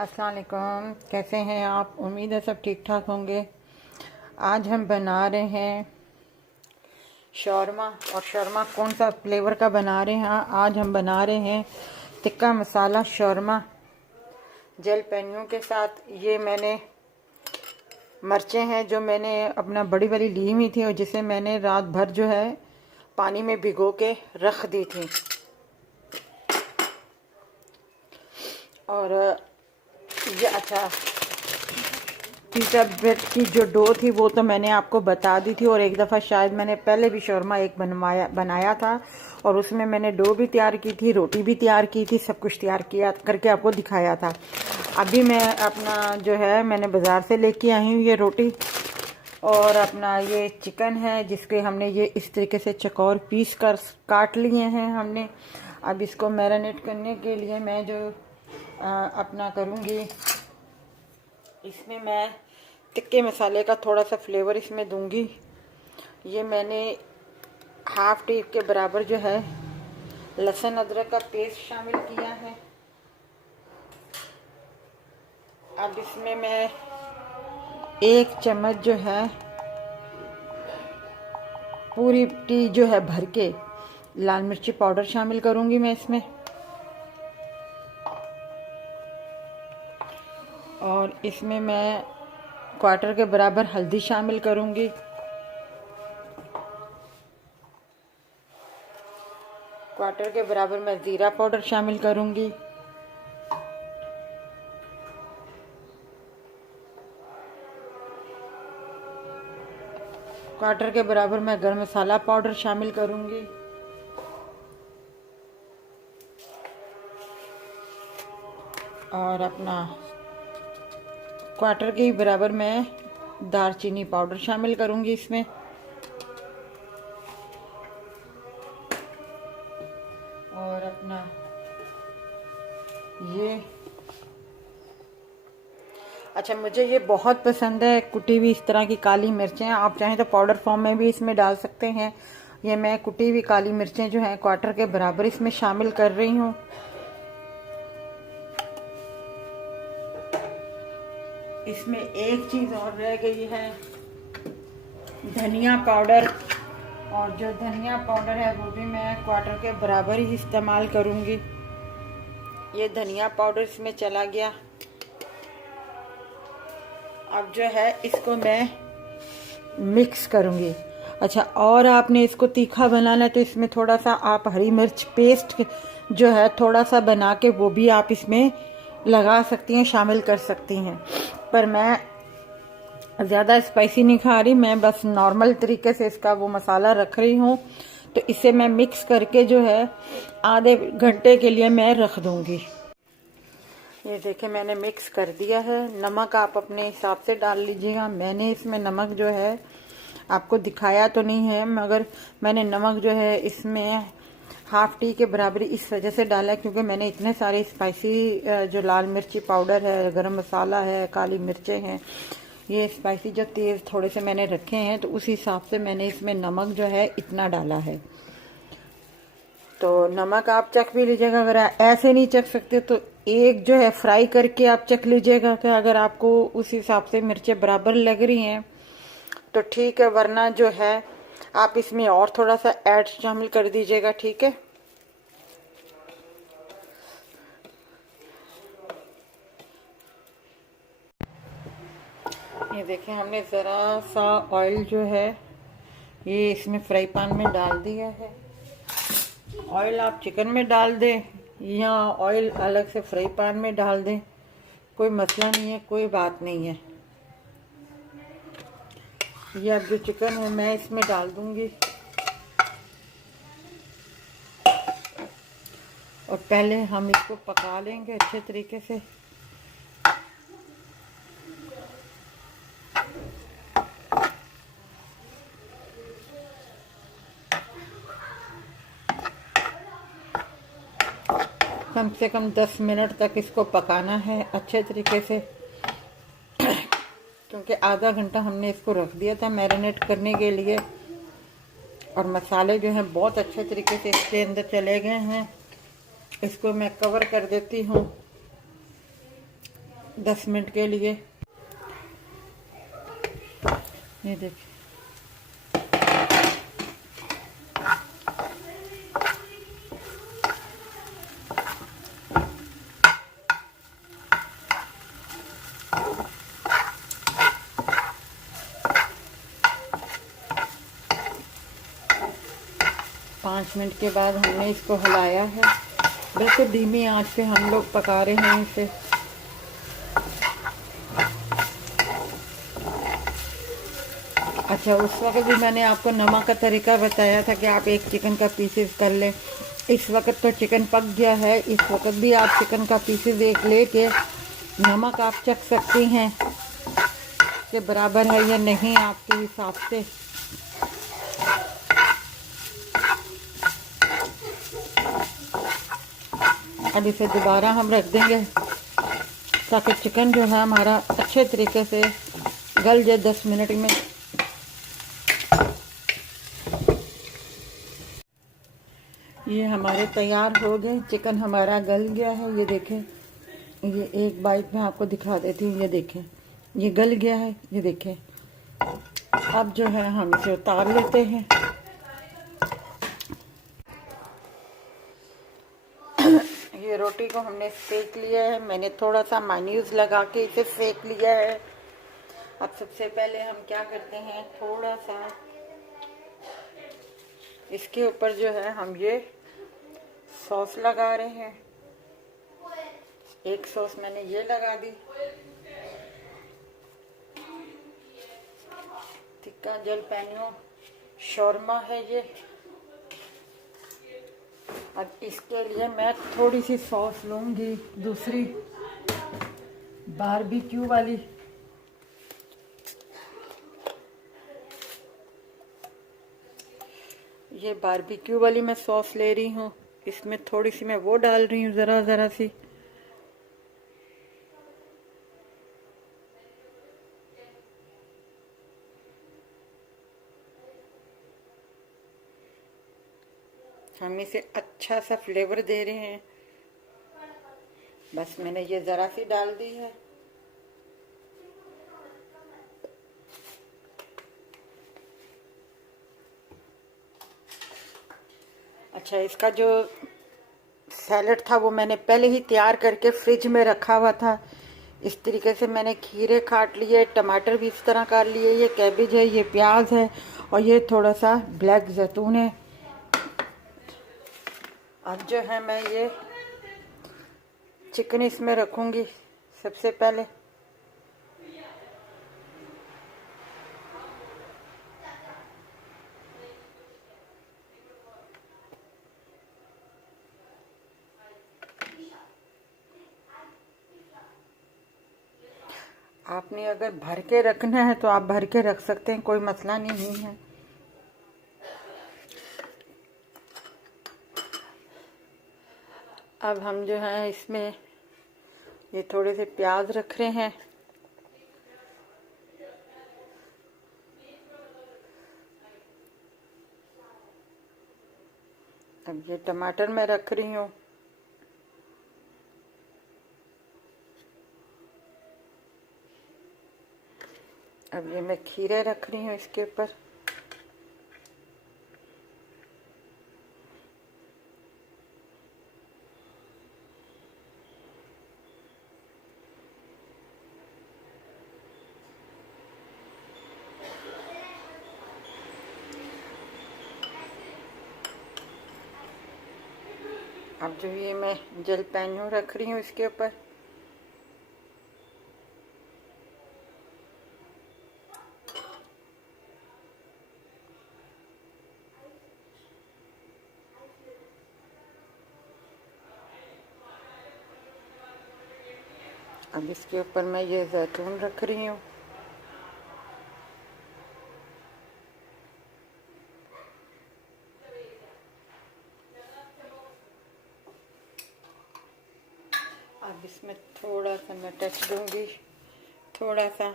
अस्सलाम वालेकुम, कैसे हैं आप? उम्मीद है सब ठीक ठाक होंगे। आज हम बना रहे हैं शौरमा। और शौरमा कौन सा फ्लेवर का बना रहे हैं? आज हम बना रहे हैं टिक्का मसाला शौरमा जलपेनियों के साथ। ये मैंने मिर्चें हैं जो मैंने अपना बड़ी बड़ी ली हुई थी और जिसे मैंने रात भर जो है पानी में भिगो के रख दी थी। और ये अच्छा पिज़्ज़ा ब्रेड की जो डो थी वो तो मैंने आपको बता दी थी, और एक दफ़ा शायद मैंने पहले भी शौरमा एक बनाया था और उसमें मैंने डो भी तैयार की थी, रोटी भी तैयार की थी, सब कुछ तैयार किया करके आपको दिखाया था। अभी मैं अपना जो है मैंने बाज़ार से लेके आई हूँ ये रोटी, और अपना ये चिकन है जिसके हमने ये इस तरीके से चौकोर पीस कर काट लिए हैं हमने। अब इसको मैरिनेट करने के लिए मैं जो अपना करूँगी, इसमें मैं टिक्के मसाले का थोड़ा सा फ्लेवर इसमें दूंगी। ये मैंने हाफ टी के बराबर जो है लहसुन अदरक का पेस्ट शामिल किया है। अब इसमें मैं 1 चम्मच जो है पूरी टी जो है भर के लाल मिर्ची पाउडर शामिल करूंगी मैं इसमें, और इसमें मैं 1/4 के बराबर हल्दी शामिल करूंगी। क्वार्टर के बराबर मैं ज़ीरा पाउडर शामिल करूंगी। क्वार्टर के बराबर मैं गरम मसाला पाउडर शामिल करूंगी। और अपना क्वार्टर के बराबर मैं दालचीनी पाउडर शामिल करूंगी इसमें। और अपना ये अच्छा, मुझे ये बहुत पसंद है कुटी हुई इस तरह की काली मिर्चें। आप चाहें तो पाउडर फॉर्म में भी इसमें डाल सकते हैं। ये मैं कुटी हुई काली मिर्चें जो हैं क्वार्टर के बराबर इसमें शामिल कर रही हूँ। इसमें एक चीज़ और रह गई है, धनिया पाउडर। और जो धनिया पाउडर है वो भी मैं क्वार्टर के बराबर ही इस्तेमाल करूँगी। ये धनिया पाउडर इसमें चला गया। अब जो है इसको मैं मिक्स करूँगी। अच्छा, और आपने इसको तीखा बनाना है तो इसमें थोड़ा सा आप हरी मिर्च पेस्ट जो है थोड़ा सा बना के वो भी आप इसमें लगा सकती हैं, शामिल कर सकती हैं। पर मैं ज़्यादा स्पाइसी नहीं खा रही, मैं बस नॉर्मल तरीके से इसका वो मसाला रख रही हूँ। तो इसे मैं मिक्स करके जो है आधे घंटे के लिए मैं रख दूँगी। ये देखिए मैंने मिक्स कर दिया है। नमक आप अपने हिसाब से डाल लीजिएगा। मैंने इसमें नमक जो है आपको दिखाया तो नहीं है, मगर मैंने नमक जो है इसमें हाफ टी के बराबर इस वजह से डाला है क्योंकि मैंने इतने सारे स्पाइसी जो लाल मिर्ची पाउडर है, गरम मसाला है, काली मिर्चें हैं, ये स्पाइसी जो तेज़ थोड़े से मैंने रखे हैं, तो उस हिसाब से मैंने इसमें नमक जो है इतना डाला है। तो नमक आप चख भी लीजिएगा। अगर ऐसे नहीं चख सकते तो एक जो है फ्राई करके आप चख लीजिएगा कि अगर आपको उस हिसाब से मिर्चें बराबर लग रही हैं तो ठीक है, वरना जो है आप इसमें और थोड़ा सा ऐड शामिल कर दीजिएगा। ठीक है, ये देखें हमने ज़रा सा ऑयल जो है ये इसमें फ्राई पैन में डाल दिया है। ऑयल आप चिकन में डाल दें या ऑयल अलग से फ्राई पैन में डाल दें, कोई मसला नहीं है, कोई बात नहीं है। ये अब जो चिकन है मैं इसमें डाल दूंगी और पहले हम इसको पका लेंगे अच्छे तरीके से। कम से कम 10 मिनट तक इसको पकाना है अच्छे तरीके से, क्योंकि आधा घंटा हमने इसको रख दिया था मैरिनेट करने के लिए और मसाले जो हैं बहुत अच्छे तरीके से इसके अंदर चले गए हैं। इसको मैं कवर कर देती हूँ 10 मिनट के लिए। ये देखिए, पाँच मिनट के बाद हमने इसको हिलाया है। बिल्कुल धीमी आंच पे हम लोग पका रहे हैं इसे। अच्छा, उस वक्त भी मैंने आपको नमक का तरीका बताया था कि आप एक चिकन का पीसेस कर लें। इस वक्त तो चिकन पक गया है। इस वक्त भी आप चिकन का पीसेस एक लेके नमक आप चख सकती हैं कि बराबर है या नहीं आपके हिसाब से। अब इसे दोबारा हम रख देंगे ताकि चिकन जो है हमारा अच्छे तरीके से गल जाए 10 मिनट में। ये हमारे तैयार हो गए, चिकन हमारा गल गया है। ये देखें, ये एक बाइट में आपको दिखा देती हूँ। ये देखें, ये गल गया है। ये देखें, अब जो है हम इसे उतार लेते हैं। ये रोटी को हमने सेक लिया है। मैंने थोड़ा सा मायोनीज लगा के इसे सेक लिया है। अब सबसे पहले हम क्या करते हैं, थोड़ा सा इसके ऊपर जो है हम ये सॉस लगा रहे हैं। एक सॉस मैंने ये लगा दी, टिक्का जलपेनो शौरमा है ये। अब इसके लिए मैं थोड़ी सी सॉस लूंगी, दूसरी बारबेक्यू वाली। ये बारबेक्यू वाली मैं सॉस ले रही हूँ। इसमें थोड़ी सी मैं वो डाल रही हूँ, ज़रा ज़रा सी। हम इसे अच्छा सा फ्लेवर दे रहे हैं। बस मैंने ये ज़रा सी डाल दी है। अच्छा, इसका जो सैलेड था वो मैंने पहले ही तैयार करके फ्रिज में रखा हुआ था। इस तरीके से मैंने खीरे काट लिए, टमाटर भी इस तरह काट लिए, ये कैबेज है, ये प्याज है और ये थोड़ा सा ब्लैक जैतून है। अब जो है मैं ये चिकन इसमें रखूँगी सबसे पहले। आपने अगर भर के रखना है तो आप भर के रख सकते हैं, कोई मसला नहीं है। अब हम जो है इसमें ये थोड़े से प्याज रख रहे हैं। अब ये टमाटर मैं रख रही हूँ। अब ये मैं खीरे रख रही हूँ इसके ऊपर। अब जो ये मैं जलपेनो रख रही हूँ इसके ऊपर। अब इसके ऊपर मैं ये जैतून रख रही हूँ। अब इसमें थोड़ा सा मैं टच दूंगी, थोड़ा सा।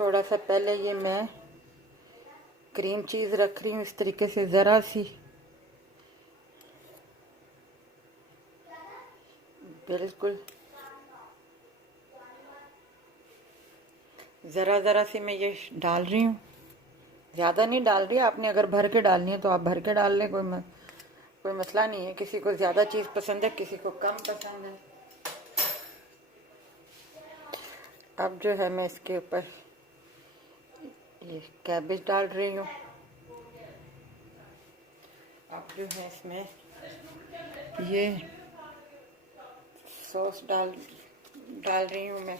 थोड़ा सा पहले ये मैं क्रीम चीज़ रख रही हूँ इस तरीके से, ज़रा सी। बिल्कुल ज़रा ज़रा सी मैं ये डाल रही हूँ, ज़्यादा नहीं डाल रही। आपने अगर भर के डालनी है तो आप भर के डाल लें, कोई मसला नहीं है। किसी को ज़्यादा चीज़ पसंद है, किसी को कम पसंद है। अब जो है मैं इसके ऊपर ये कैबेज डाल रही हूँ। अब जो है इसमें ये सॉस डाल रही हूँ मैं।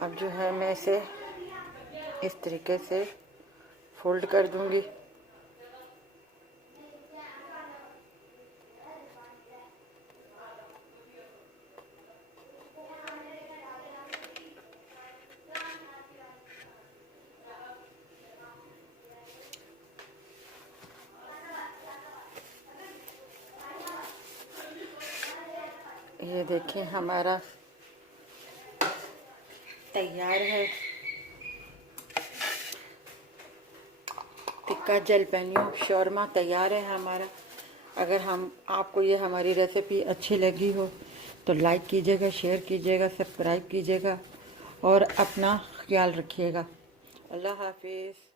अब जो है मैं इसे इस तरीके से फोल्ड कर दूंगी। ये देखें हमारा तैयार है टिक्का जलपेनो शौरमा तैयार है हमारा। अगर आपको ये हमारी रेसिपी अच्छी लगी हो तो लाइक कीजिएगा, शेयर कीजिएगा, सब्सक्राइब कीजिएगा और अपना ख्याल रखिएगा। अल्लाह हाफिज़।